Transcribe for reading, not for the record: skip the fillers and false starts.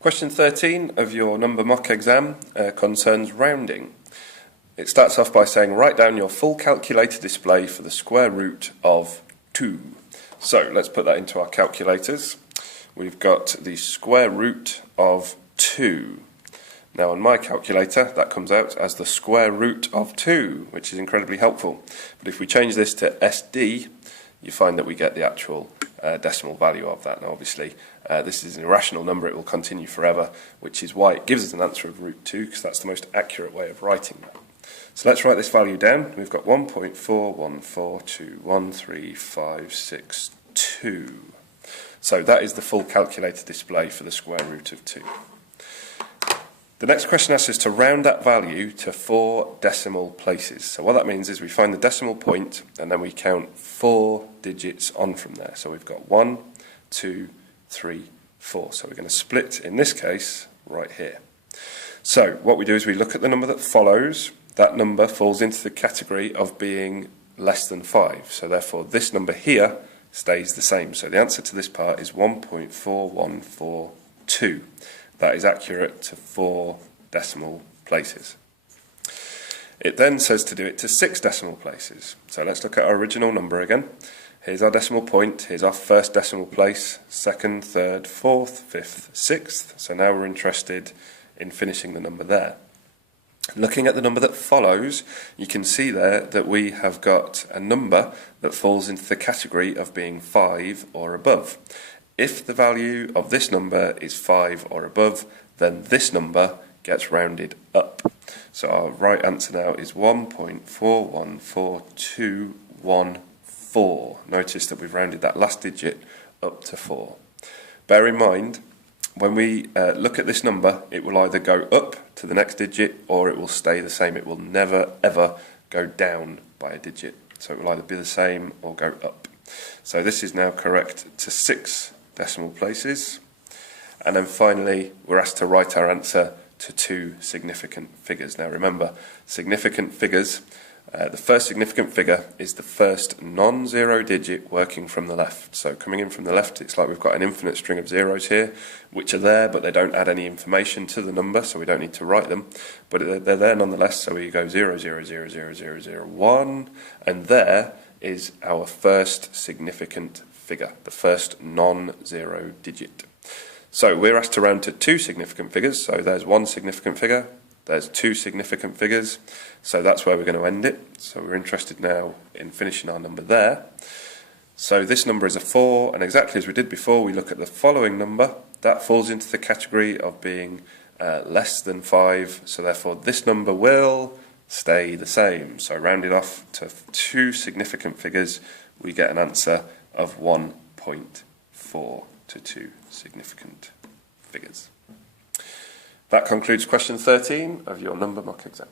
Question 13 of your number mock exam concerns rounding. It starts off by saying write down your full calculator display for the square root of 2. So let's put that into our calculators. We've got the square root of 2. Now on my calculator that comes out as the square root of 2, which is incredibly helpful. But if we change this to SD, you find that we get the actual decimal value of that. Now obviously this is an irrational number, it will continue forever, which is why it gives us an answer of root 2, because that's the most accurate way of writing that. So let's write this value down. We've got 1.4142135562. So that is the full calculator display for the square root of 2. The next question asks us to round that value to 4 decimal places. So what that means is we find the decimal point and then we count 4 digits on from there. So we've got 1, 2, 3, 4. So we're going to split, in this case, right here. So what we do is we look at the number that follows. That number falls into the category of being less than 5. So therefore this number here stays the same. So the answer to this part is 1.4142. That is accurate to 4 decimal places. It then says to do it to 6 decimal places. So let's look at our original number again. Here's our decimal point, here's our first decimal place, second, third, fourth, fifth, sixth. So now we're interested in finishing the number there. Looking at the number that follows, you can see there that we have got a number that falls into the category of being 5 or above. If the value of this number is 5 or above, then this number gets rounded up. So our right answer now is 1.414214. Notice that we've rounded that last digit up to 4. Bear in mind, when we look at this number, it will either go up to the next digit or it will stay the same. It will never ever go down by a digit. So it will either be the same or go up. So this is now correct to 6 decimal places. And then finally we're asked to write our answer to 2 significant figures. Now remember, significant figures, the first significant figure is the first non-zero digit working from the left. So coming in from the left, it's like we've got an infinite string of zeros here, which are there, but they don't add any information to the number, so we don't need to write them. But they're there nonetheless, so we go 0, 0, 0, 0, 0, 0, 1, and there is our first significant figure, the first non-zero digit. So we're asked to round to 2 significant figures, so there's 1 significant figure, there's 2 significant figures, so that's where we're going to end it. So we're interested now in finishing our number there. So this number is a 4, and exactly as we did before, we look at the following number. That falls into the category of being less than 5, so therefore this number will stay the same. So rounded off to 2 significant figures, we get an answer of 1.4 to 2 significant figures. That concludes question 13 of your number mock exam.